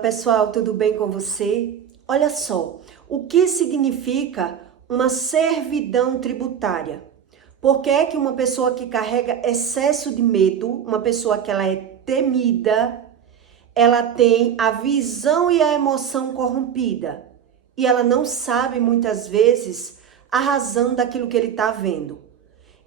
pessoal, tudo bem com você? Olha só, o que significa uma servidão tributária? Por que é que uma pessoa que carrega excesso de medo, uma pessoa que ela é temida, ela tem a visão e a emoção corrompida e ela não sabe muitas vezes a razão daquilo que ele está vendo.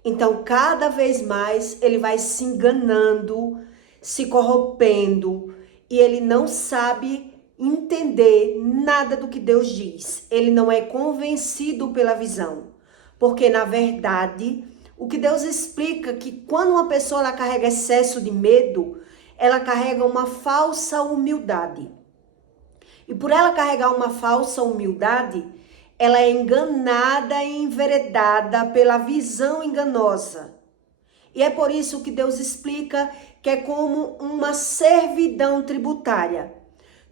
Então, cada vez mais ele vai se enganando, se corrompendo e ele não sabe entender nada do que Deus diz. Ele não é convencido pela visão. Porque, na verdade, o que Deus explica é que quando uma pessoa ela carrega excesso de medo, ela carrega uma falsa humildade. E por ela carregar uma falsa humildade, ela é enganada e enveredada pela visão enganosa. E é por isso que Deus explica que é como uma servidão tributária.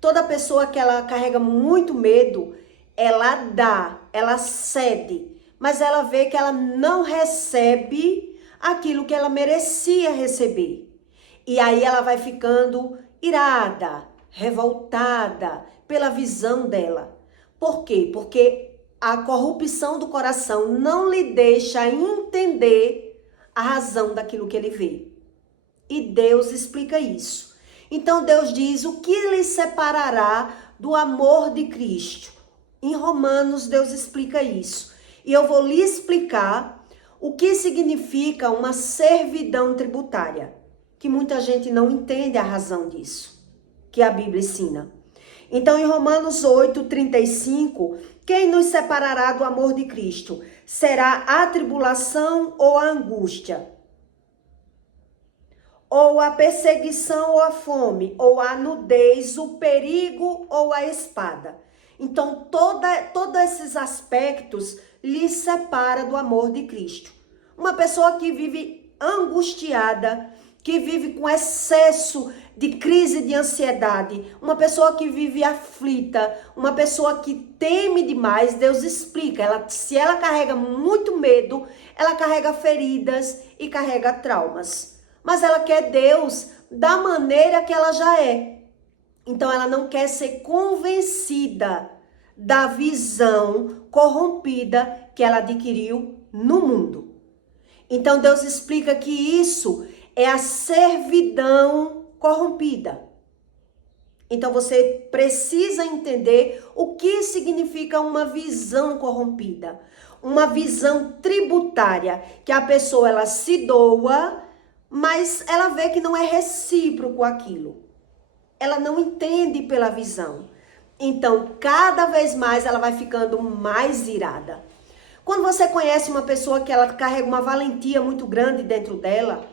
Toda pessoa que ela carrega muito medo, ela dá, ela cede, mas ela vê que ela não recebe aquilo que ela merecia receber. E aí ela vai ficando irada, revoltada pela visão dela. Por quê? Porque a corrupção do coração não lhe deixa entender a razão daquilo que ele vê. E Deus explica isso. Então Deus diz o que lhe separará do amor de Cristo. Em Romanos Deus explica isso. E eu vou lhe explicar o que significa uma servidão tributária. Que muita gente não entende a razão disso, que a Bíblia ensina. Então em Romanos 8:35, quem nos separará do amor de Cristo? Será a tribulação ou a angústia? Ou a perseguição ou a fome? Ou a nudez, o perigo ou a espada? Então, todos esses aspectos lhe separa do amor de Cristo. Uma pessoa que vive angustiada, que vive com excesso de crise de ansiedade, uma pessoa que vive aflita, uma pessoa que teme demais, Deus explica, se ela carrega muito medo, ela carrega feridas e carrega traumas. Mas ela quer Deus da maneira que ela já é. Então ela não quer ser convencida da visão corrompida que ela adquiriu no mundo. Então Deus explica que isso é a servidão corrompida. Então você precisa entender o que significa uma visão corrompida. Uma visão tributária, que a pessoa ela se doa, mas ela vê que não é recíproco aquilo. Ela não entende pela visão. Então, cada vez mais ela vai ficando mais irada. Quando você conhece uma pessoa que ela carrega uma valentia muito grande dentro dela,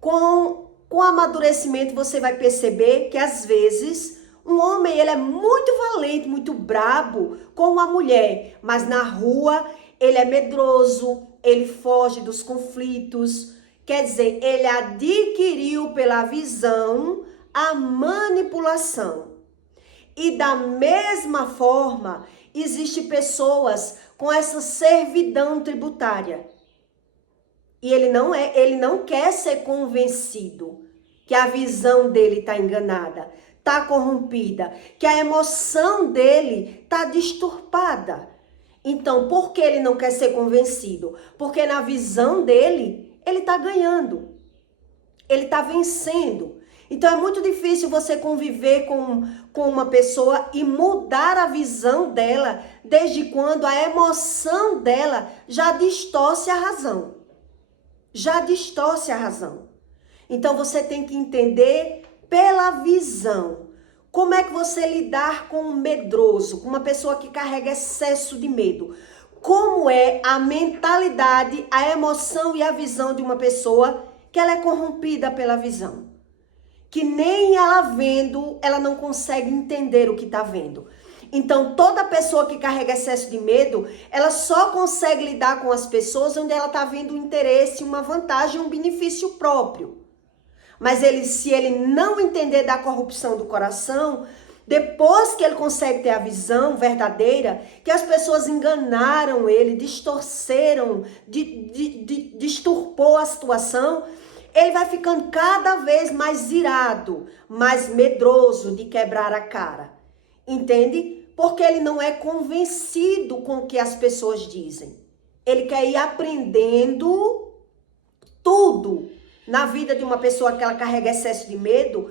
com o amadurecimento você vai perceber que às vezes um homem ele é muito valente, muito brabo com uma mulher, mas na rua ele é medroso, ele foge dos conflitos. Quer dizer, ele adquiriu pela visão a manipulação. E da mesma forma, existem pessoas com essa servidão tributária. E ele não quer ser convencido que a visão dele está enganada, está corrompida, que a emoção dele está disturpada. Então, por que ele não quer ser convencido? Porque na visão dele, ele está ganhando, ele está vencendo. Então, é muito difícil você conviver com uma pessoa e mudar a visão dela, desde quando a emoção dela já distorce a razão. Já distorce a razão. Então, você tem que entender pela visão. Como é que você lidar com um medroso, com uma pessoa que carrega excesso de medo? Como é a mentalidade, a emoção e a visão de uma pessoa que ela é corrompida pela visão? Que nem ela vendo, ela não consegue entender o que está vendo. Então, toda pessoa que carrega excesso de medo, ela só consegue lidar com as pessoas onde ela está vendo um interesse, uma vantagem, um benefício próprio. Mas se ele não entender da corrupção do coração, depois que ele consegue ter a visão verdadeira, que as pessoas enganaram ele, distorceram, disturpou a situação, ele vai ficando cada vez mais irado, mais medroso de quebrar a cara. Entende? Porque ele não é convencido com o que as pessoas dizem. Ele quer ir aprendendo tudo. Na vida de uma pessoa que ela carrega excesso de medo,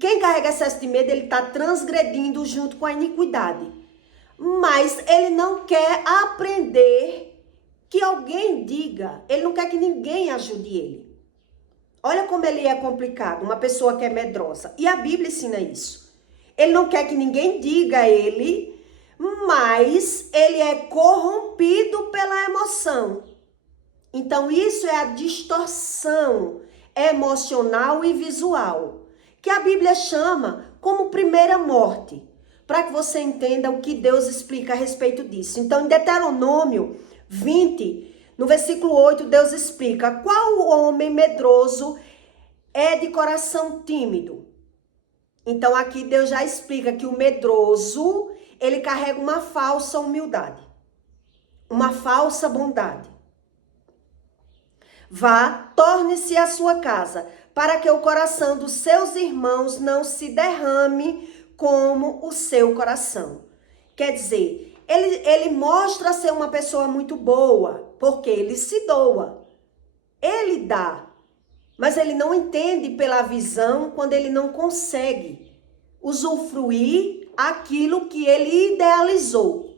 quem carrega excesso de medo, ele está transgredindo junto com a iniquidade. Mas ele não quer aprender que alguém diga. Ele não quer que ninguém ajude ele. Olha como ele é complicado, uma pessoa que é medrosa. E a Bíblia ensina isso. Ele não quer que ninguém diga a ele, mas ele é corrompido pela emoção. Então isso é a distorção emocional e visual, que a Bíblia chama como primeira morte, para que você entenda o que Deus explica a respeito disso. Então, em Deuteronômio 20, no versículo 8, Deus explica: qual homem medroso é de coração tímido? Então, aqui Deus já explica que o medroso, ele carrega uma falsa humildade, uma falsa bondade. Vá, torne-se à sua casa, para que o coração dos seus irmãos não se derrame como o seu coração. Quer dizer, ele mostra ser uma pessoa muito boa, porque ele se doa. Ele dá, mas ele não entende pela visão quando ele não consegue usufruir aquilo que ele idealizou.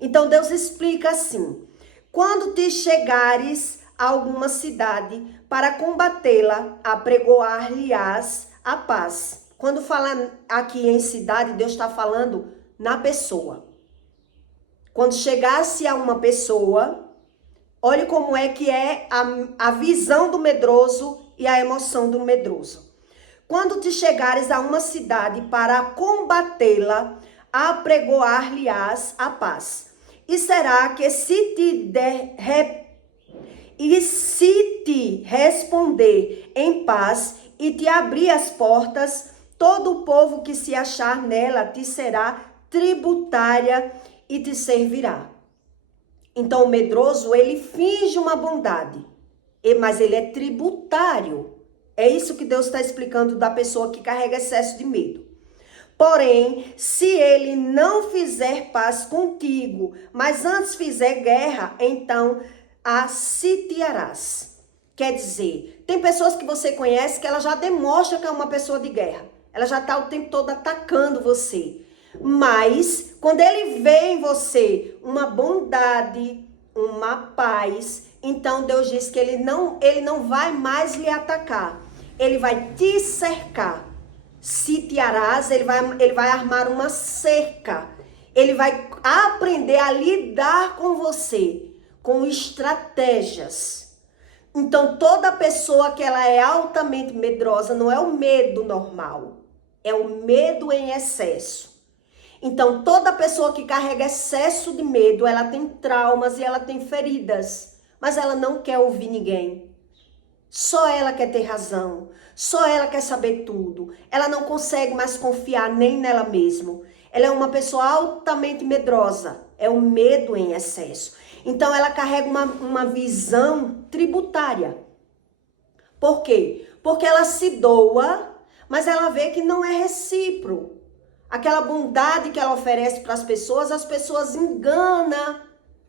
Então Deus explica assim: quando te chegares a alguma cidade para combatê-la, apregoar-lhe-ás a paz. Quando fala aqui em cidade, Deus está falando na pessoa. Quando chegasse a uma pessoa, olhe como é que é a visão do medroso e a emoção do medroso. Quando te chegares a uma cidade para combatê-la, apregoar-lhe-ás a paz. E será que se te responder em paz e te abrir as portas, todo o povo que se achar nela te será tributária e te servirá. Então o medroso, ele finge uma bondade, mas ele é tributário. É isso que Deus está explicando da pessoa que carrega excesso de medo. Porém, se ele não fizer paz contigo, mas antes fizer guerra, então a sitiarás. Quer dizer, tem pessoas que você conhece que ela já demonstra que é uma pessoa de guerra. Ela já está o tempo todo atacando você. Mas, quando ele vê em você uma bondade, uma paz, então Deus diz que ele não vai mais lhe atacar. Ele vai te cercar. Sitiarás, ele vai armar uma cerca. Ele vai aprender a lidar com você, com estratégias. Então, toda pessoa que ela é altamente medrosa, não é o medo normal, é o medo em excesso. Então, toda pessoa que carrega excesso de medo, ela tem traumas e ela tem feridas, mas ela não quer ouvir ninguém. Só ela quer ter razão, só ela quer saber tudo. Ela não consegue mais confiar nem nela mesma. Ela é uma pessoa altamente medrosa, é o medo em excesso. Então, ela carrega uma visão tributária. Por quê? Porque ela se doa, mas ela vê que não é recíproco. Aquela bondade que ela oferece para as pessoas enganam,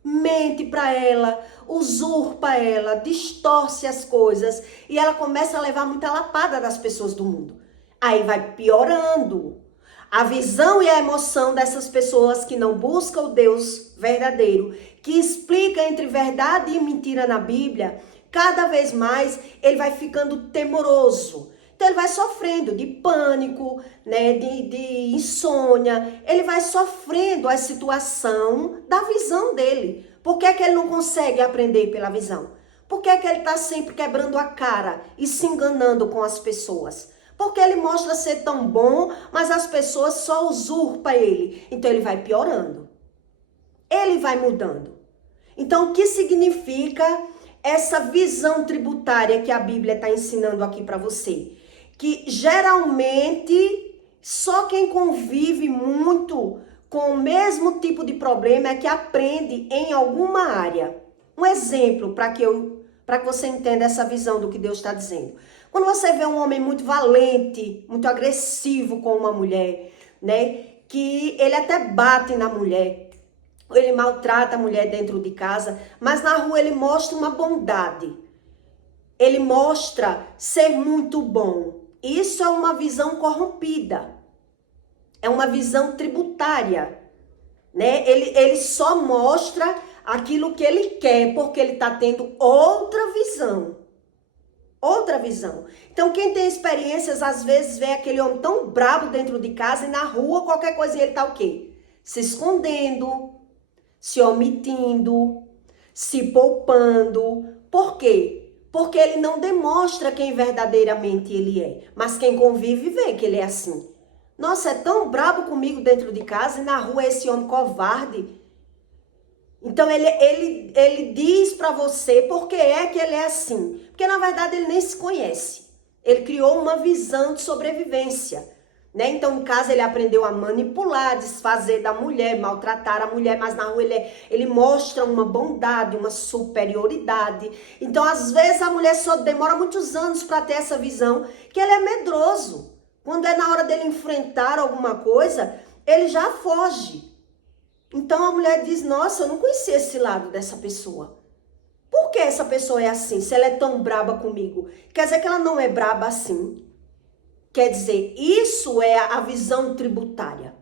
mente para ela, usurpa ela, distorce as coisas. E ela começa a levar muita lapada das pessoas do mundo. Aí vai piorando. A visão e a emoção dessas pessoas que não buscam o Deus verdadeiro, que explica entre verdade e mentira na Bíblia, cada vez mais ele vai ficando temoroso. Então ele vai sofrendo de pânico, né, de insônia, ele vai sofrendo a situação da visão dele. Por que é que ele não consegue aprender pela visão? Por que é que ele está sempre quebrando a cara e se enganando com as pessoas? Porque ele mostra ser tão bom, mas as pessoas só usurpam ele. Então ele vai piorando. Ele vai mudando. Então o que significa essa visão tributária que a Bíblia está ensinando aqui para você? Que geralmente só quem convive muito com o mesmo tipo de problema é que aprende em alguma área. Um exemplo para que eu para que você entenda essa visão do que Deus está dizendo. Quando você vê um homem muito valente, muito agressivo com uma mulher, né? Que ele até bate na mulher, ele maltrata a mulher dentro de casa, mas na rua ele mostra uma bondade. Ele mostra ser muito bom. Isso é uma visão corrompida. É uma visão tributária, né? Ele só mostra aquilo que ele quer, porque ele está tendo outra visão. Outra visão. Então, quem tem experiências, às vezes, vê aquele homem tão brabo dentro de casa e na rua, qualquer coisinha, ele tá o quê? Se escondendo, se omitindo, se poupando. Por quê? Porque ele não demonstra quem verdadeiramente ele é. Mas quem convive vê que ele é assim. Nossa, é tão brabo comigo dentro de casa e na rua é esse homem covarde. Então, ele diz para você por que é que ele é assim. Porque, na verdade, ele nem se conhece. Ele criou uma visão de sobrevivência, né? Então, em casa, ele aprendeu a manipular, desfazer da mulher, maltratar a mulher. Mas na rua, ele mostra uma bondade, uma superioridade. Então, às vezes, a mulher só demora muitos anos para ter essa visão, que ele é medroso. Quando é na hora dele enfrentar alguma coisa, ele já foge. Então a mulher diz, nossa, eu não conhecia esse lado dessa pessoa. Por que essa pessoa é assim, se ela é tão braba comigo? Quer dizer que ela não é braba assim. Quer dizer, isso é a visão tributária.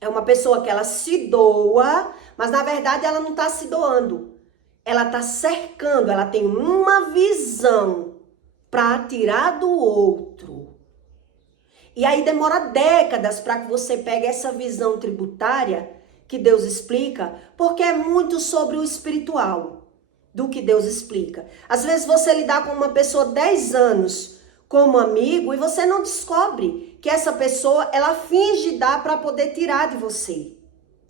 É uma pessoa que ela se doa, mas na verdade ela não está se doando. Ela está cercando, ela tem uma visão para tirar do outro. E aí demora décadas para que você pegue essa visão tributária que Deus explica, porque é muito sobre o espiritual do que Deus explica. Às vezes você lidar com uma pessoa 10 anos como amigo e você não descobre que essa pessoa, ela finge dar para poder tirar de você.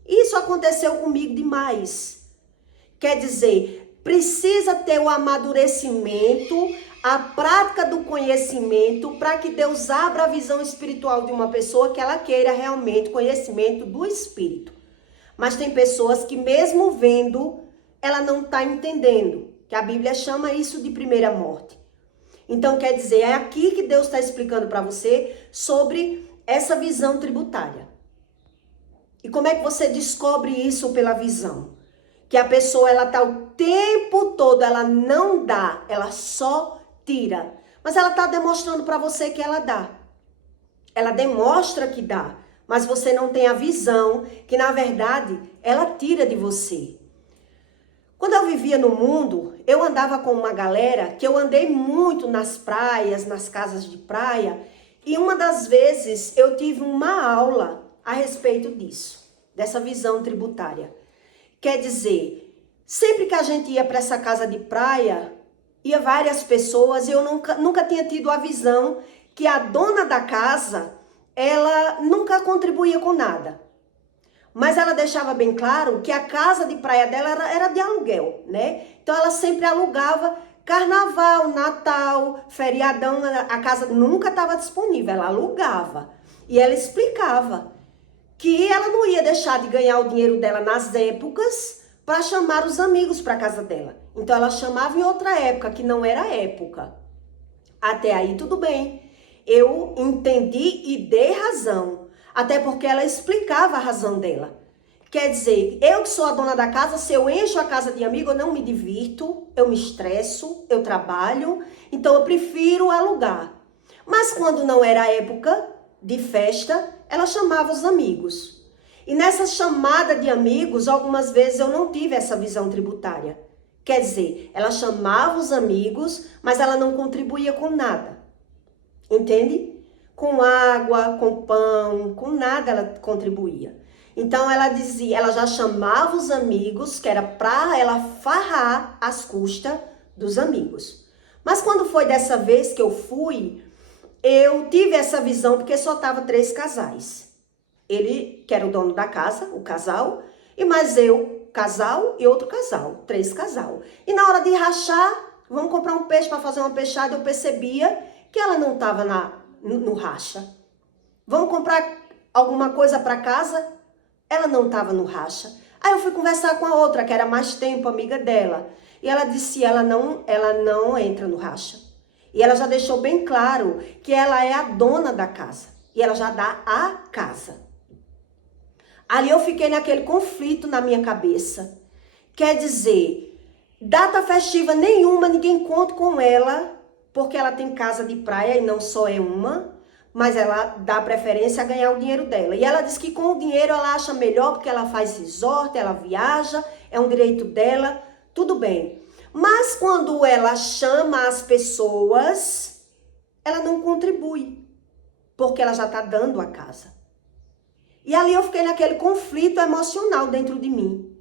Isso aconteceu comigo demais. Quer dizer, precisa ter o amadurecimento, a prática do conhecimento para que Deus abra a visão espiritual de uma pessoa que ela queira realmente conhecimento do Espírito. Mas tem pessoas que mesmo vendo, ela não está entendendo, que a Bíblia chama isso de primeira morte. Então, quer dizer, é aqui que Deus está explicando para você sobre essa visão tributária. E como é que você descobre isso pela visão? Que a pessoa, ela está o tempo todo, ela não dá, ela só tira. Mas ela está demonstrando para você que ela dá. Ela demonstra que dá. Mas você não tem a visão que, na verdade, ela tira de você. Quando eu vivia no mundo, eu andava com uma galera que eu andei muito nas praias, nas casas de praia. E uma das vezes eu tive uma aula a respeito disso, dessa visão tributária. Quer dizer, sempre que a gente ia para essa casa de praia, ia várias pessoas e eu nunca tinha tido a visão que a dona da casa, ela nunca contribuía com nada. Mas ela deixava bem claro que a casa de praia dela era de aluguel, né? Então ela sempre alugava carnaval, Natal, feriadão, a casa nunca estava disponível, ela alugava. E ela explicava que ela não ia deixar de ganhar o dinheiro dela nas épocas para chamar os amigos para casa dela. Então ela chamava em outra época, que não era época. Até aí tudo bem. Eu entendi e dei razão. Até porque ela explicava a razão dela. Quer dizer, eu que sou a dona da casa, se eu encho a casa de amigo, eu não me divirto, eu me estresso, eu trabalho, então eu prefiro alugar. Mas quando não era época de festa, ela chamava os amigos. E nessa chamada de amigos, algumas vezes eu não tive essa visão tributária. Quer dizer, ela chamava os amigos, mas ela não contribuía com nada. Entende? Com água, com pão, com nada ela contribuía. Então ela dizia, ela já chamava os amigos, que era para ela farrar às custas dos amigos. Mas quando foi dessa vez que eu fui, eu tive essa visão porque só tava 3 casais. Ele, que era o dono da casa, o casal, e mais eu, casal e outro casal, 3 casal. E na hora de rachar, vamos comprar um peixe para fazer uma peixada, eu percebia que ela não estava no racha. Vamos comprar alguma coisa para casa? Ela não estava no racha. Aí eu fui conversar com a outra, que era mais tempo amiga dela. E ela disse, ela não entra no racha. E ela já deixou bem claro que ela é a dona da casa. E ela já dá a casa. Ali eu fiquei naquele conflito na minha cabeça. Quer dizer, data festiva nenhuma, ninguém conta com ela, porque ela tem casa de praia e não só é uma, mas ela dá preferência a ganhar o dinheiro dela. E ela diz que com o dinheiro ela acha melhor, porque ela faz resort, ela viaja, é um direito dela, tudo bem. Mas quando ela chama as pessoas, ela não contribui, porque ela já está dando a casa. E ali eu fiquei naquele conflito emocional dentro de mim.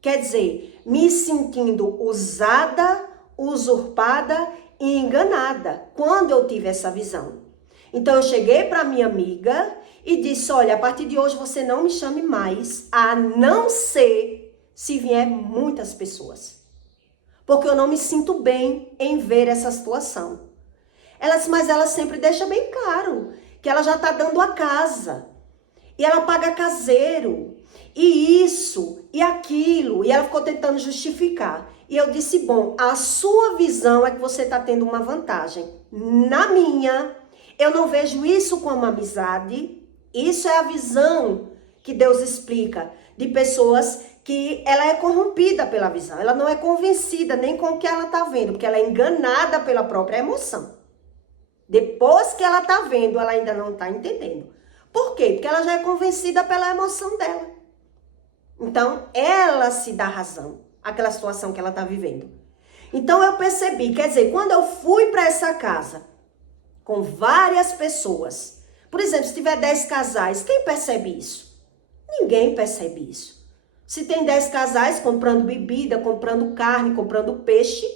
Quer dizer, me sentindo usada, usurpada e enganada quando eu tive essa visão. Então eu cheguei para minha amiga e disse, olha, a partir de hoje você não me chame mais, a não ser se vier muitas pessoas. Porque eu não me sinto bem em ver essa situação. Ela disse, mas ela sempre deixa bem claro que ela já está dando a casa. E ela paga caseiro, e isso, e aquilo. E ela ficou tentando justificar. E eu disse, bom, a sua visão é que você está tendo uma vantagem. Na minha, eu não vejo isso como amizade. Isso é a visão que Deus explica de pessoas que ela é corrompida pela visão. Ela não é convencida nem com o que ela está vendo, porque ela é enganada pela própria emoção. Depois que ela está vendo, ela ainda não está entendendo. Por quê? Porque ela já é convencida pela emoção dela. Então, ela se dá razão àquela situação que ela está vivendo. Então, eu percebi, quer dizer, quando eu fui para essa casa com várias pessoas, por exemplo, se tiver 10 casais, quem percebe isso? Ninguém percebe isso. Se tem 10 casais comprando bebida, comprando carne, comprando peixe,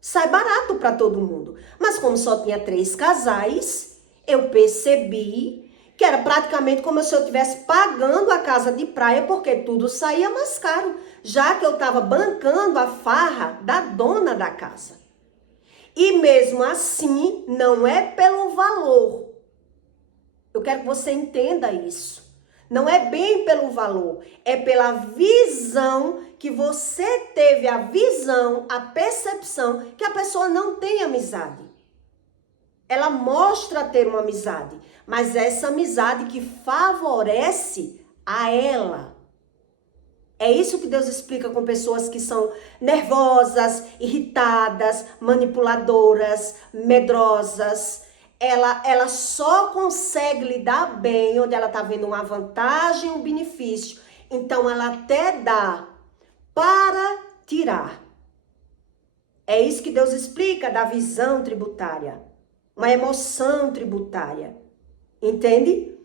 sai barato para todo mundo. Mas como só tinha 3 casais, eu percebi que era praticamente como se eu estivesse pagando a casa de praia, porque tudo saía mais caro, já que eu estava bancando a farra da dona da casa. E mesmo assim, não é pelo valor. Eu quero que você entenda isso. Não é bem pelo valor, é pela visão que você teve, a visão, a percepção que a pessoa não tem amizade. Ela mostra ter uma amizade, mas essa amizade que favorece a ela. É isso que Deus explica com pessoas que são nervosas, irritadas, manipuladoras, medrosas. Ela só consegue lidar bem onde ela está vendo uma vantagem, um benefício. Então ela até dá para tirar. É isso que Deus explica da visão tributária. Uma emoção tributária. Entende?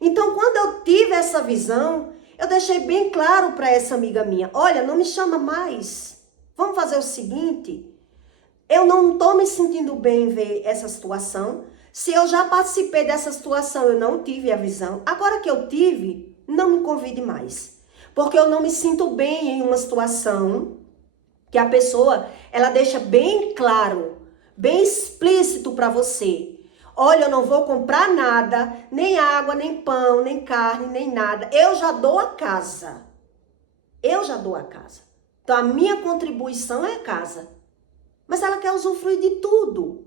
Então, quando eu tive essa visão, eu deixei bem claro para essa amiga minha, olha, não me chama mais. Vamos fazer o seguinte, eu não estou me sentindo bem em ver essa situação. Se eu já participei dessa situação, eu não tive a visão. Agora que eu tive, não me convide mais. Porque eu não me sinto bem em uma situação que a pessoa, ela deixa bem claro, bem explícito para você. Olha, eu não vou comprar nada, nem água, nem pão, nem carne, nem nada. Eu já dou a casa. Eu já dou a casa. Então, a minha contribuição é a casa. Mas ela quer usufruir de tudo.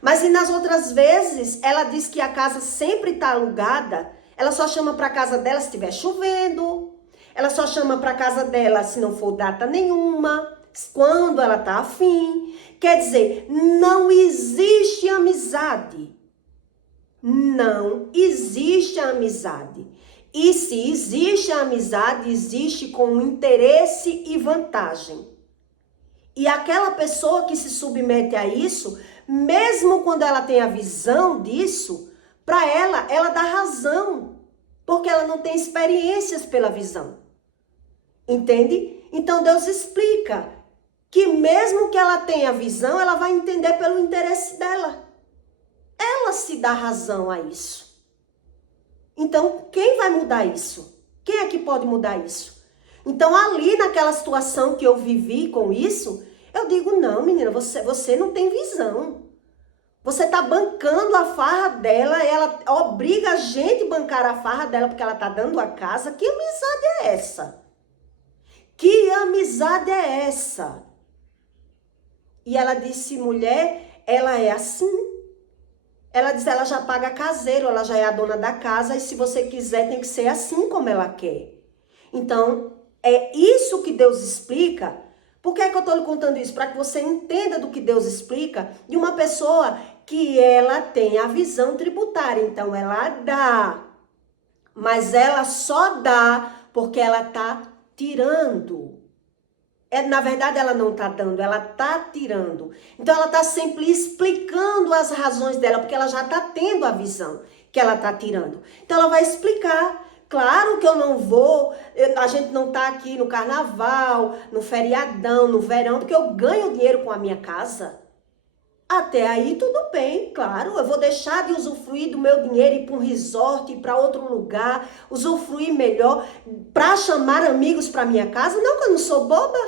Mas e nas outras vezes, ela diz que a casa sempre está alugada. Ela só chama para a casa dela se estiver chovendo. Ela só chama para a casa dela se não for data nenhuma. Quando ela está afim. Quer dizer, não existe amizade. Não existe a amizade. E se existe a amizade, existe com interesse e vantagem. E aquela pessoa que se submete a isso, mesmo quando ela tem a visão disso, para ela dá razão. Porque ela não tem experiências pela visão. Entende? Então Deus explica que mesmo que ela tenha visão, ela vai entender pelo interesse dela. Ela se dá razão a isso. Então, quem vai mudar isso? Quem é que pode mudar isso? Então, ali naquela situação que eu vivi com isso, eu digo, não, menina, você não tem visão. Você está bancando a farra dela, ela obriga a gente a bancar a farra dela porque ela está dando a casa. Que amizade é essa? Que amizade é essa? E ela disse, mulher, ela é assim. Ela diz, ela já paga caseiro, ela já é a dona da casa, e se você quiser, tem que ser assim como ela quer. Então, é isso que Deus explica. Por que é que eu estou lhe contando isso? Para que você entenda do que Deus explica de uma pessoa que ela tem a visão tributária. Então, ela dá, mas ela só dá porque ela está tirando. Na verdade, ela não está dando, ela está tirando. Então, ela está sempre explicando as razões dela, porque ela já está tendo a visão que ela está tirando. Então, ela vai explicar. Claro que eu não vou, a gente não está aqui no carnaval, no feriadão, no verão, porque eu ganho dinheiro com a minha casa. Até aí tudo bem, claro, eu vou deixar de usufruir do meu dinheiro, ir para um resort, ir para outro lugar, usufruir melhor, para chamar amigos para minha casa. Não, que eu não sou boba.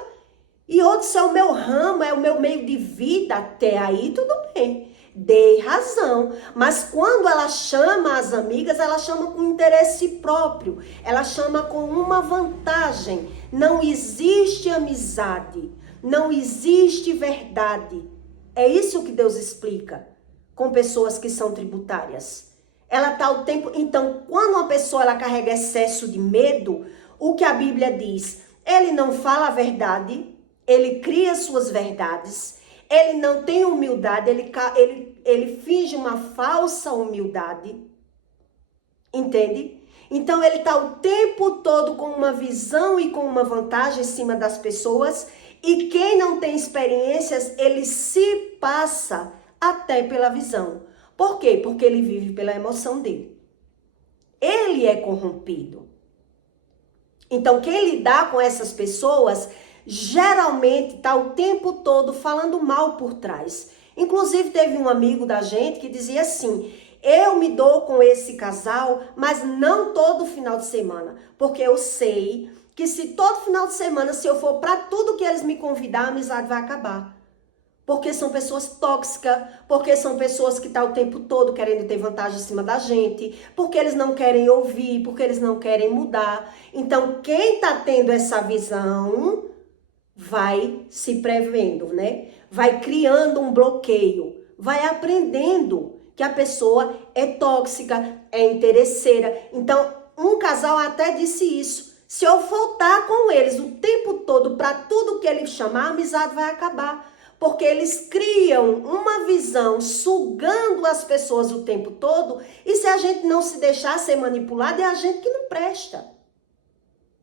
E outros é o meu ramo, é o meu meio de vida, até aí tudo bem. Dei razão, mas quando ela chama as amigas, ela chama com interesse próprio, ela chama com uma vantagem. Não existe amizade, não existe verdade. É isso que Deus explica com pessoas que são tributárias. Ela está o tempo... Então, quando uma pessoa ela carrega excesso de medo, o que a Bíblia diz? Ele não fala a verdade, ele cria suas verdades, ele não tem humildade, ele finge uma falsa humildade, entende? Então ele está o tempo todo com uma visão e com uma vantagem em cima das pessoas, e quem não tem experiências, ele se passa até pela visão. Por quê? Porque ele vive pela emoção dele. Ele é corrompido. Então quem lidar com essas pessoas geralmente está o tempo todo falando mal por trás. Inclusive, teve um amigo da gente que dizia assim, eu me dou com esse casal, mas não todo final de semana, porque eu sei que se todo final de semana, se eu for para tudo que eles me convidar, a amizade vai acabar. Porque são pessoas tóxicas, porque são pessoas que estão o tempo todo querendo ter vantagem em cima da gente, porque eles não querem ouvir, porque eles não querem mudar. Então, quem está tendo essa visão vai se prevendo, né? Vai criando um bloqueio, vai aprendendo que a pessoa é tóxica, é interesseira. Então, um casal até disse isso. Se eu voltar com eles o tempo todo para tudo que ele chamar, a amizade vai acabar. Porque eles criam uma visão sugando as pessoas o tempo todo, e se a gente não se deixar ser manipulado, é a gente que não presta.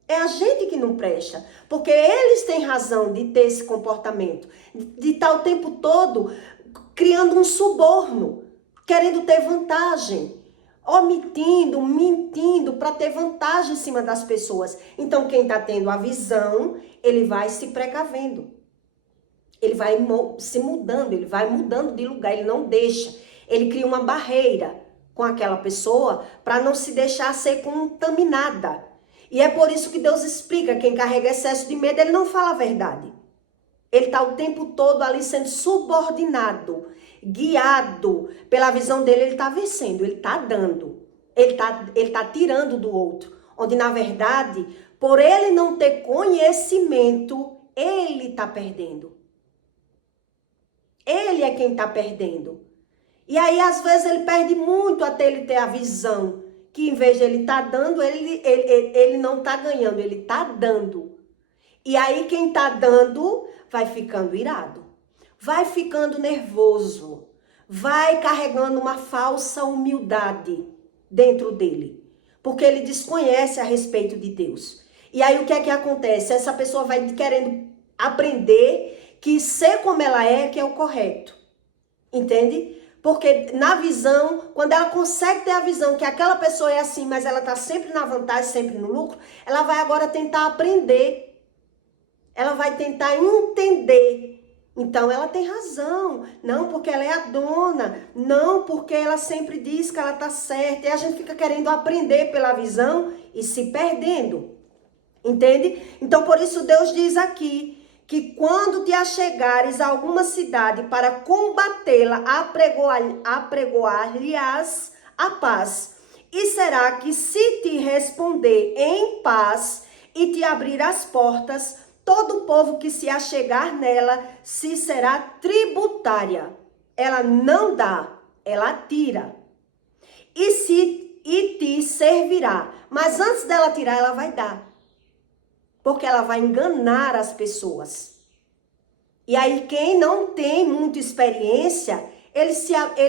É a gente que não presta, porque eles têm razão de ter esse comportamento, de estar o tempo todo criando um suborno, querendo ter vantagem, omitindo, mentindo para ter vantagem em cima das pessoas. Então quem está tendo a visão, ele vai se precavendo, ele vai se mudando, ele vai mudando de lugar, ele não deixa, ele cria uma barreira com aquela pessoa para não se deixar ser contaminada. E é por isso que Deus explica, quem carrega excesso de medo, ele não fala a verdade. Ele está o tempo todo ali sendo subordinado, guiado pela visão dele, ele está vencendo, ele está dando, ele tá tirando do outro. Onde, na verdade, por ele não ter conhecimento, ele está perdendo. Ele é quem está perdendo. E aí, às vezes, ele perde muito até ele ter a visão, que em vez de ele estar dando, ele não está ganhando, ele está dando. E aí quem está dando vai ficando irado, vai ficando nervoso, vai carregando uma falsa humildade dentro dele, porque ele desconhece a respeito de Deus. E aí o que é que acontece? Essa pessoa vai querendo aprender que ser como ela é que é o correto, entende? Porque na visão, quando ela consegue ter a visão que aquela pessoa é assim, mas ela está sempre na vantagem, sempre no lucro, ela vai agora tentar aprender. Ela vai tentar entender. Então ela tem razão. Não porque ela é a dona. Não porque ela sempre diz que ela está certa. E a gente fica querendo aprender pela visão e se perdendo. Entende? Então por isso Deus diz aqui que quando te achegares a alguma cidade para combatê-la, apregoar-lhe-ás a paz. E será que se te responder em paz e te abrir as portas, todo o povo que se achegar nela se será tributária. Ela não dá, ela tira. E te servirá. Mas antes dela tirar, ela vai dar. Porque ela vai enganar as pessoas. E aí quem não tem muita experiência, ele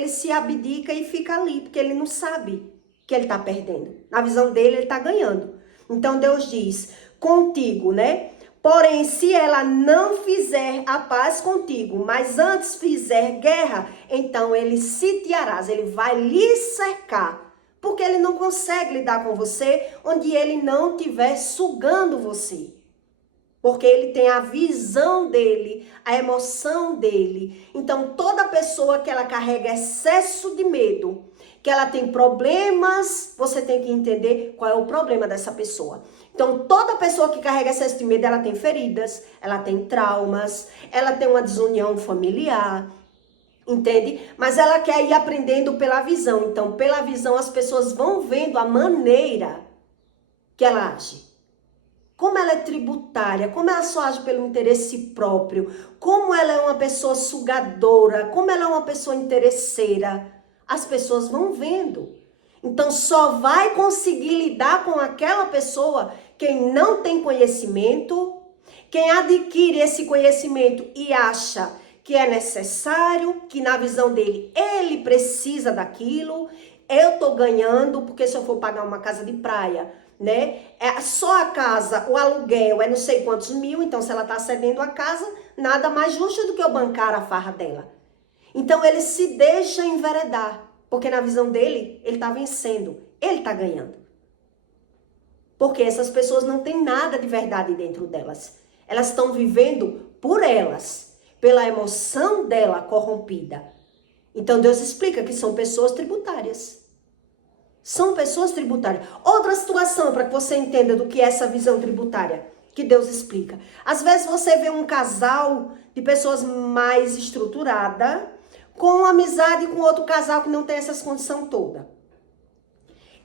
se abdica e fica ali, porque ele não sabe que ele está perdendo. Na visão dele, ele está ganhando. Então Deus diz, contigo, né? Porém, se ela não fizer a paz contigo, mas antes fizer guerra, então ele sitiarás, ele vai lhe cercar. Porque ele não consegue lidar com você onde ele não estiver sugando você. Porque ele tem a visão dele, a emoção dele. Então, toda pessoa que ela carrega excesso de medo, que ela tem problemas, você tem que entender qual é o problema dessa pessoa. Então, toda pessoa que carrega excesso de medo, ela tem feridas, ela tem traumas, ela tem uma desunião familiar, entende? Mas ela quer ir aprendendo pela visão. Então, pela visão, as pessoas vão vendo a maneira que ela age. Como ela é tributária, como ela só age pelo interesse próprio, como ela é uma pessoa sugadora, como ela é uma pessoa interesseira. As pessoas vão vendo. Então, só vai conseguir lidar com aquela pessoa quem não tem conhecimento, quem adquire esse conhecimento e acha que é necessário, que na visão dele ele precisa daquilo. Eu tô ganhando porque se eu for pagar uma casa de praia, né? Só a casa, o aluguel é não sei quantos mil, então se ela tá cedendo a casa, nada mais justo do que eu bancar a farra dela. Então ele se deixa enveredar, porque na visão dele, ele tá vencendo, ele tá ganhando. Porque essas pessoas não têm nada de verdade dentro delas. Elas estão vivendo por elas, pela emoção dela corrompida. Então Deus explica que são pessoas tributárias. São pessoas tributárias. Outra situação para que você entenda do que é essa visão tributária, que Deus explica. Às vezes você vê um casal de pessoas mais estruturadas, com amizade com outro casal que não tem essas condições todas.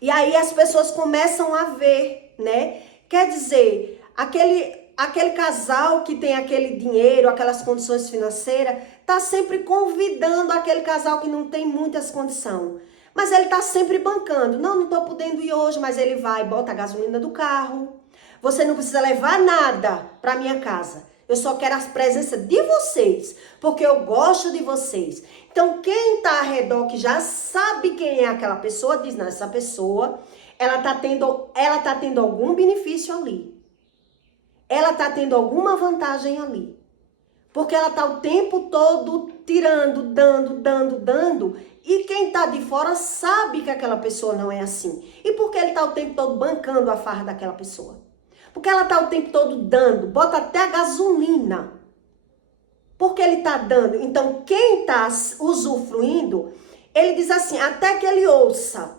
E aí as pessoas começam a ver, né? Quer dizer, aquele casal que tem aquele dinheiro, aquelas condições financeiras, tá sempre convidando aquele casal que não tem muitas condições. Mas ele tá sempre bancando. Não tô podendo ir hoje, mas ele vai, bota a gasolina do carro. Você não precisa levar nada para minha casa. Eu só quero a presença de vocês, porque eu gosto de vocês. Então, quem tá ao redor, que já sabe quem é aquela pessoa, diz, não, essa pessoa, ela tá tendo algum benefício ali. Ela tá tendo alguma vantagem ali. Porque ela tá o tempo todo tirando, dando. E quem tá de fora sabe que aquela pessoa não é assim. E por que ele tá o tempo todo bancando a farra daquela pessoa? Porque ela tá o tempo todo dando, bota até a gasolina. Porque ele tá dando. Então, quem tá usufruindo, ele diz assim, até que ele ouça.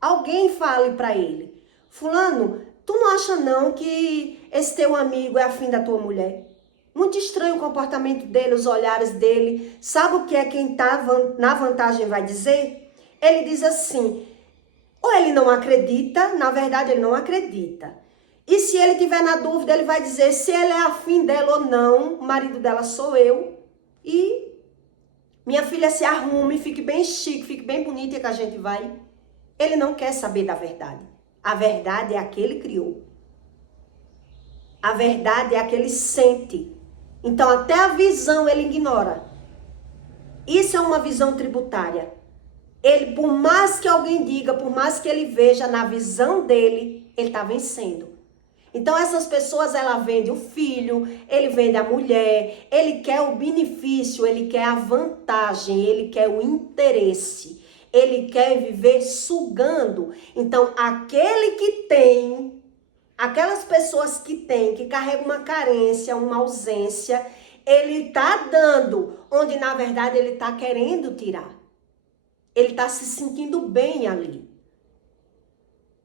Alguém fale para ele, fulano, tu não acha não que esse teu amigo é afim da tua mulher? Muito estranho o comportamento dele, os olhares dele. Sabe o que é quem tá na vantagem vai dizer? Ele diz assim, ou ele não acredita, na verdade ele não acredita. E se ele tiver na dúvida, ele vai dizer se ele é afim dela ou não. O marido dela sou eu. E minha filha se arrume, fique bem chique, fique bem bonita que a gente vai. Ele não quer saber da verdade. A verdade é a que ele criou. A verdade é a que ele sente. Então até a visão ele ignora. Isso é uma visão tributária. Ele, por mais que alguém diga, por mais que ele veja, na visão dele, ele está vencendo. Então essas pessoas, ela vende o filho, ele vende a mulher, ele quer o benefício, ele quer a vantagem, ele quer o interesse, ele quer viver sugando. Então aquele que tem, aquelas pessoas que têm, que carregam uma carência, uma ausência, ele está dando, onde na verdade ele está querendo tirar. Ele está se sentindo bem ali.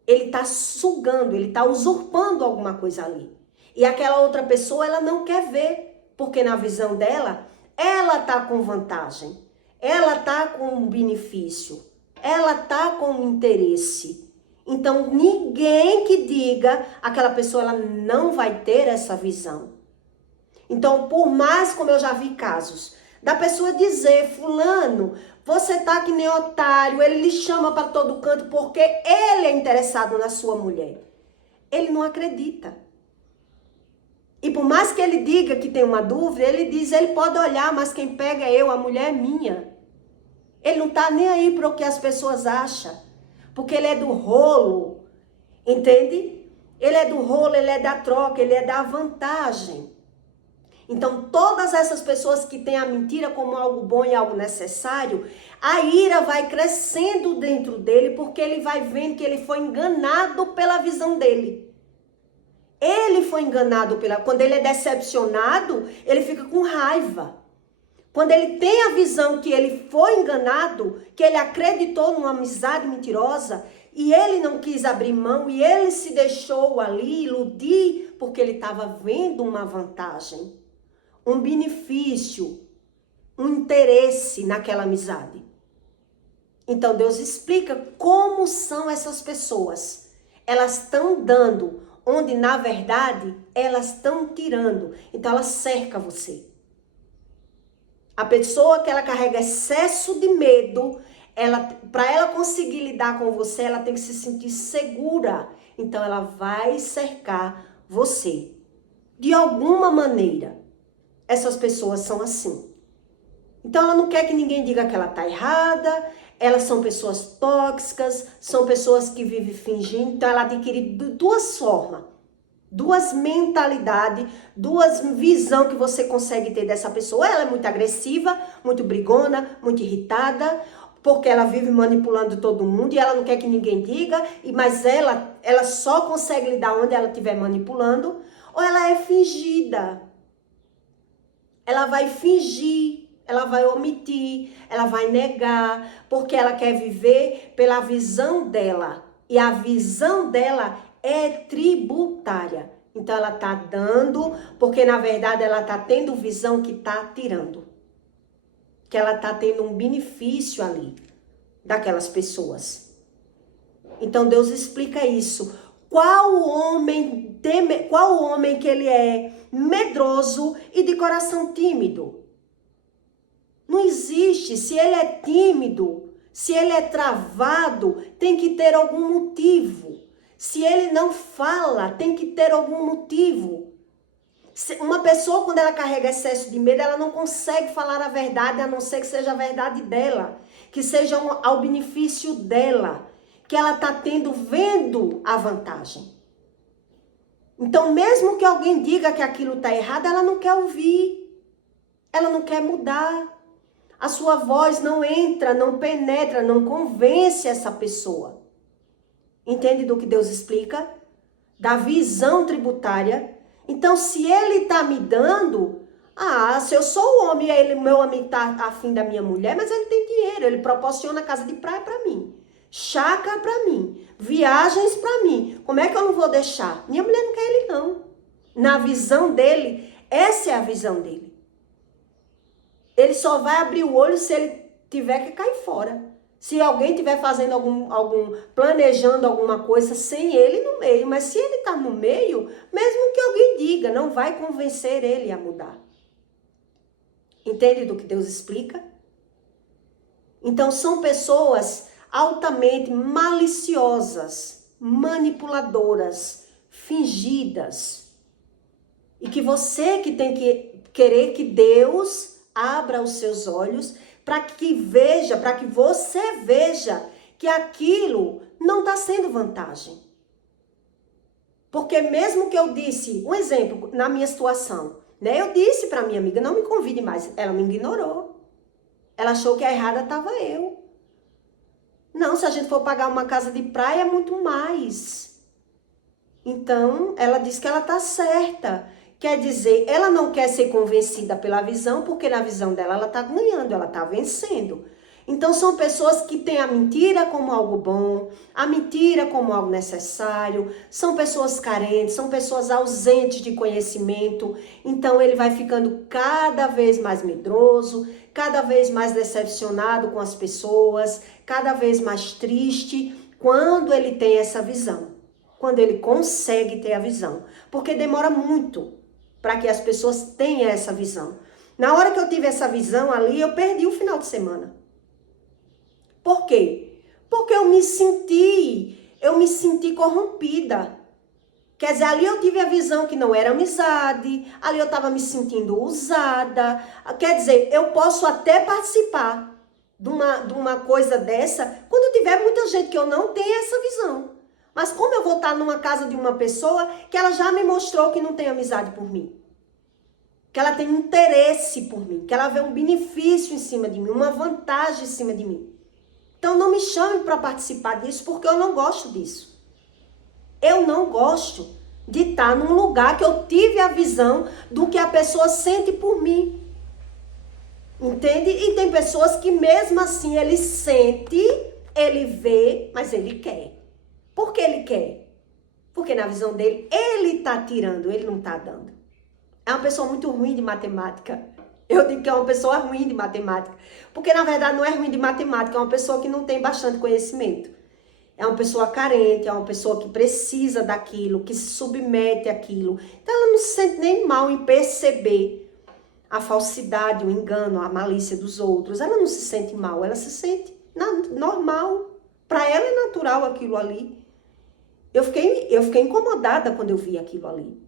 Ele está sugando, ele está usurpando alguma coisa ali. E aquela outra pessoa, ela não quer ver, porque na visão dela, ela está com vantagem, ela está com benefício, ela está com interesse. Então, ninguém que diga, aquela pessoa ela não vai ter essa visão. Então, por mais, como eu já vi casos, da pessoa dizer, fulano, você tá que nem otário, ele lhe chama para todo canto porque ele é interessado na sua mulher. Ele não acredita. E por mais que ele diga que tem uma dúvida, ele diz, ele pode olhar, mas quem pega é eu, a mulher é minha. Ele não tá nem aí para o que as pessoas acham, porque ele é do rolo, entende? Ele é do rolo, ele é da troca, ele é da vantagem. Então, todas essas pessoas que têm a mentira como algo bom e algo necessário, a ira vai crescendo dentro dele, porque ele vai vendo que ele foi enganado pela visão dele. Ele foi enganado quando ele é decepcionado, ele fica com raiva. Quando ele tem a visão que ele foi enganado, que ele acreditou numa amizade mentirosa, e ele não quis abrir mão, e ele se deixou ali iludir, porque ele estava vendo uma vantagem, um benefício, um interesse naquela amizade. Então Deus explica como são essas pessoas. Elas estão dando, onde na verdade elas estão tirando. Então ela cerca você. A pessoa que ela carrega excesso de medo, para ela conseguir lidar com você, ela tem que se sentir segura. Então ela vai cercar você. De alguma maneira, essas pessoas são assim. Então ela não quer que ninguém diga que ela está errada, elas são pessoas tóxicas, são pessoas que vivem fingindo. Então ela adquire duas formas, duas mentalidades, duas visões que você consegue ter dessa pessoa. Ela é muito agressiva, muito brigona, muito irritada, porque ela vive manipulando todo mundo e ela não quer que ninguém diga, mas ela só consegue lidar onde ela estiver manipulando. Ou ela é fingida. Ela vai fingir, ela vai omitir, ela vai negar, porque ela quer viver pela visão dela. E a visão dela é tributária. Então ela está dando, porque na verdade ela está tendo visão que está tirando. Que ela está tendo um benefício ali daquelas pessoas. Então Deus explica isso. Qual homem que ele é medroso e de coração tímido? Não existe. Se ele é tímido, se ele é travado, tem que ter algum motivo. Se ele não fala, tem que ter algum motivo. Uma pessoa, quando ela carrega excesso de medo, ela não consegue falar a verdade, a não ser que seja a verdade dela, que seja ao benefício dela, que ela está vendo a vantagem. Então, mesmo que alguém diga que aquilo está errado, ela não quer ouvir, ela não quer mudar. A sua voz não entra, não penetra, não convence essa pessoa. Entende do que Deus explica? Da visão tributária. Então, se ele está me dando, se eu sou o homem e meu amigo está afim da minha mulher, mas ele tem dinheiro, ele proporciona casa de praia para mim, chácara para mim, viagens para mim. Como é que eu não vou deixar? Minha mulher não quer ele não. Na visão dele, essa é a visão dele. Ele só vai abrir o olho se ele tiver que cair fora. Se alguém estiver fazendo planejando alguma coisa sem ele no meio. Mas se ele está no meio, mesmo que alguém diga, não vai convencer ele a mudar. Entende do que Deus explica? Então são pessoas altamente maliciosas, manipuladoras, fingidas. E que você que tem que querer que Deus abra os seus olhos para que você veja que aquilo não está sendo vantagem. Porque mesmo que eu disse, um exemplo, na minha situação, né? Eu disse para minha amiga, não me convide mais. Ela me ignorou. Ela achou que a errada estava eu. Não, se a gente for pagar uma casa de praia, é muito mais. Então, ela disse que ela está certa. Quer dizer, ela não quer ser convencida pela visão, porque na visão dela ela está ganhando, ela está vencendo. Então são pessoas que têm a mentira como algo bom, a mentira como algo necessário, são pessoas carentes, são pessoas ausentes de conhecimento. Então ele vai ficando cada vez mais medroso, cada vez mais decepcionado com as pessoas, cada vez mais triste quando ele tem essa visão, quando ele consegue ter a visão, porque demora muito. para que as pessoas tenham essa visão. Na hora que eu tive essa visão ali, eu perdi o final de semana. Por quê? Porque eu me senti corrompida. Quer dizer, ali eu tive a visão que não era amizade, ali eu estava me sentindo usada. Quer dizer, eu posso até participar de uma coisa dessa quando tiver muita gente que eu não tenho essa visão. Mas como eu vou estar numa casa de uma pessoa que ela já me mostrou que não tem amizade por mim? Que ela tem interesse por mim, que ela vê um benefício em cima de mim, uma vantagem em cima de mim. Então não me chame para participar disso porque eu não gosto disso. Eu não gosto de estar num lugar que eu tive a visão do que a pessoa sente por mim. Entende? E tem pessoas que mesmo assim ele sente, ele vê, mas ele quer. Por que ele quer? Porque na visão dele, ele está tirando, ele não está dando. É uma pessoa muito ruim de matemática. Eu digo que é uma pessoa ruim de matemática. Porque na verdade não é ruim de matemática, é uma pessoa que não tem bastante conhecimento. É uma pessoa carente, é uma pessoa que precisa daquilo, que se submete àquilo. Então ela não se sente nem mal em perceber a falsidade, o engano, a malícia dos outros. Ela não se sente mal, ela se sente normal. Para ela é natural aquilo ali. Eu fiquei incomodada quando eu vi aquilo ali.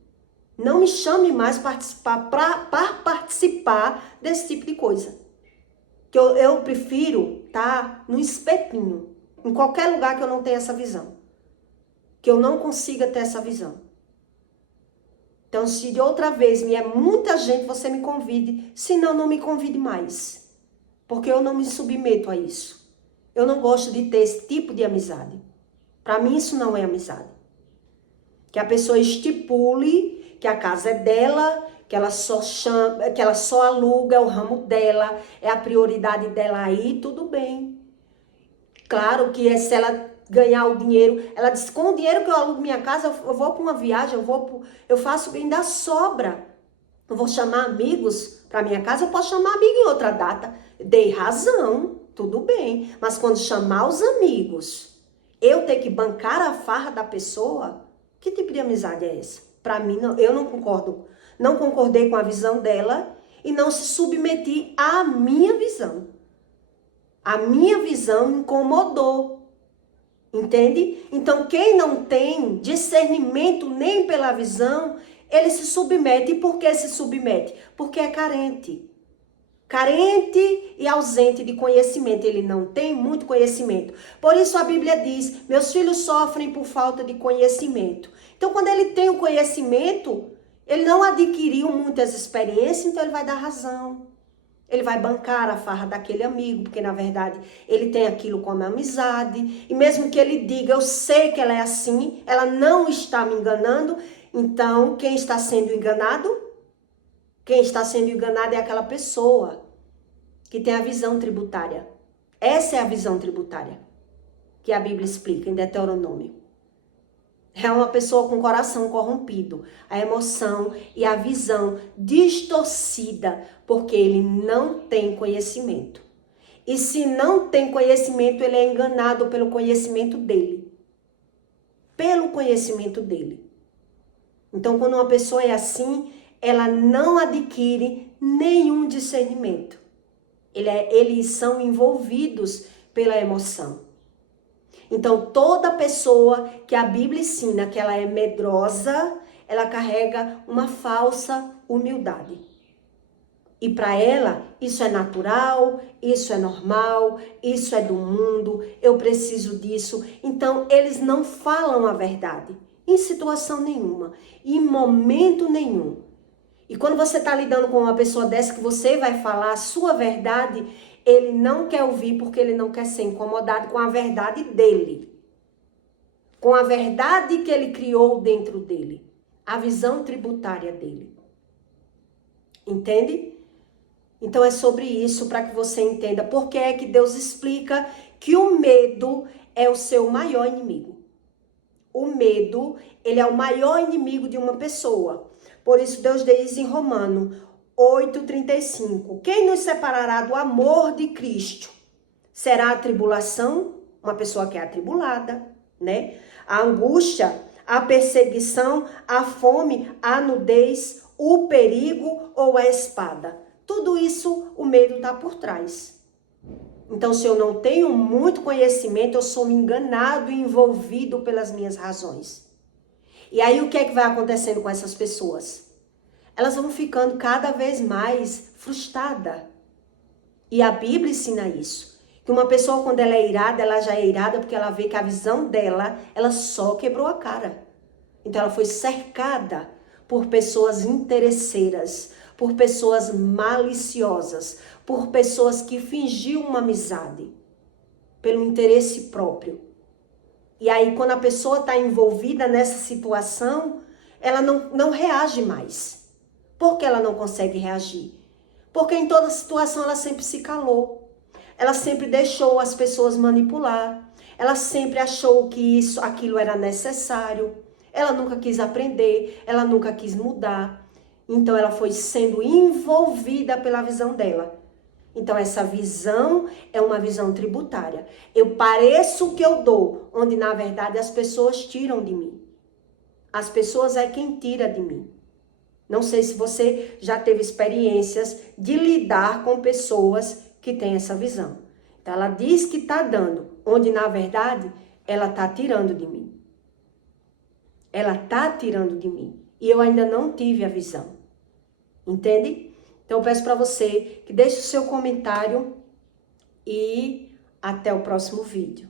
Não me chame mais para participar desse tipo de coisa. Que eu prefiro estar no espetinho. Em qualquer lugar que eu não tenha essa visão. Que eu não consiga ter essa visão. Então, se de outra vez vier muita gente, você me convide. Se não, não me convide mais. Porque eu não me submeto a isso. Eu não gosto de ter esse tipo de amizade. Para mim, isso não é amizade. Que a pessoa estipule que a casa é dela, que ela só aluga, é o ramo dela, é a prioridade dela aí, tudo bem. Claro que se ela ganhar o dinheiro, ela diz, com o dinheiro que eu alugo minha casa, eu vou para uma viagem, eu faço, ainda sobra. Eu vou chamar amigos para minha casa, eu posso chamar amigo em outra data. Dei razão, tudo bem. Mas quando chamar os amigos, eu ter que bancar a farra da pessoa, que tipo de amizade é essa? Para mim, não, eu não concordo. Não concordei com a visão dela e não se submeti à minha visão. A minha visão incomodou, entende? Então, quem não tem discernimento nem pela visão, ele se submete. E por que se submete? Porque é carente. Carente e ausente de conhecimento. Ele não tem muito conhecimento. Por isso a Bíblia diz, meus filhos sofrem por falta de conhecimento. Então, quando ele tem o conhecimento, ele não adquiriu muitas experiências, então ele vai dar razão. Ele vai bancar a farra daquele amigo, porque na verdade ele tem aquilo como amizade. E mesmo que ele diga, eu sei que ela é assim, ela não está me enganando. Então, quem está sendo enganado? Quem está sendo enganado é aquela pessoa que tem a visão tributária. Essa é a visão tributária que a Bíblia explica em Deuteronômio. É uma pessoa com o coração corrompido, a emoção e a visão distorcida, porque ele não tem conhecimento. E se não tem conhecimento, ele é enganado pelo conhecimento dele. Pelo conhecimento dele. Então, quando uma pessoa é assim, ela não adquire nenhum discernimento. Eles são envolvidos pela emoção. Então, toda pessoa que a Bíblia ensina que ela é medrosa, ela carrega uma falsa humildade. E para ela, isso é natural, isso é normal, isso é do mundo, eu preciso disso. Então, eles não falam a verdade, em situação nenhuma, em momento nenhum. E quando você está lidando com uma pessoa dessa que você vai falar a sua verdade, ele não quer ouvir porque ele não quer ser incomodado com a verdade dele. Com a verdade que ele criou dentro dele. A visão tributária dele. Entende? Então é sobre isso para que você entenda por que é que Deus explica que o medo é o seu maior inimigo. O medo, ele é o maior inimigo de uma pessoa. Por isso Deus diz em Romanos 8:35, quem nos separará do amor de Cristo? Será a tribulação? Uma pessoa que é atribulada, né? A angústia, a perseguição, a fome, a nudez o perigo ou a espada. Tudo isso, o medo está por trás. Então, se eu não tenho muito conhecimento, eu sou enganado e envolvido pelas minhas razões. E aí, o que é que vai acontecendo com essas pessoas? Elas vão ficando cada vez mais frustradas. E a Bíblia ensina isso. Que uma pessoa, quando ela é irada, ela já é irada porque ela vê que a visão dela, ela só quebrou a cara. Então, ela foi cercada por pessoas interesseiras, por pessoas maliciosas, por pessoas que fingiam uma amizade, pelo interesse próprio. E aí, quando a pessoa está envolvida nessa situação, ela não reage mais. Por que ela não consegue reagir? Porque em toda situação ela sempre se calou. Ela sempre deixou as pessoas manipular. Ela sempre achou que aquilo era necessário. Ela nunca quis aprender, ela nunca quis mudar. Então ela foi sendo envolvida pela visão dela. Então essa visão é uma visão tributária. Eu pareço o que eu dou, onde na verdade as pessoas tiram de mim. As pessoas é quem tira de mim. Não sei se você já teve experiências de lidar com pessoas que têm essa visão. Então ela diz que está dando, onde na verdade ela está tirando de mim. Ela está tirando de mim. E eu ainda não tive a visão. Entende? Então eu peço para você que deixe o seu comentário e até o próximo vídeo.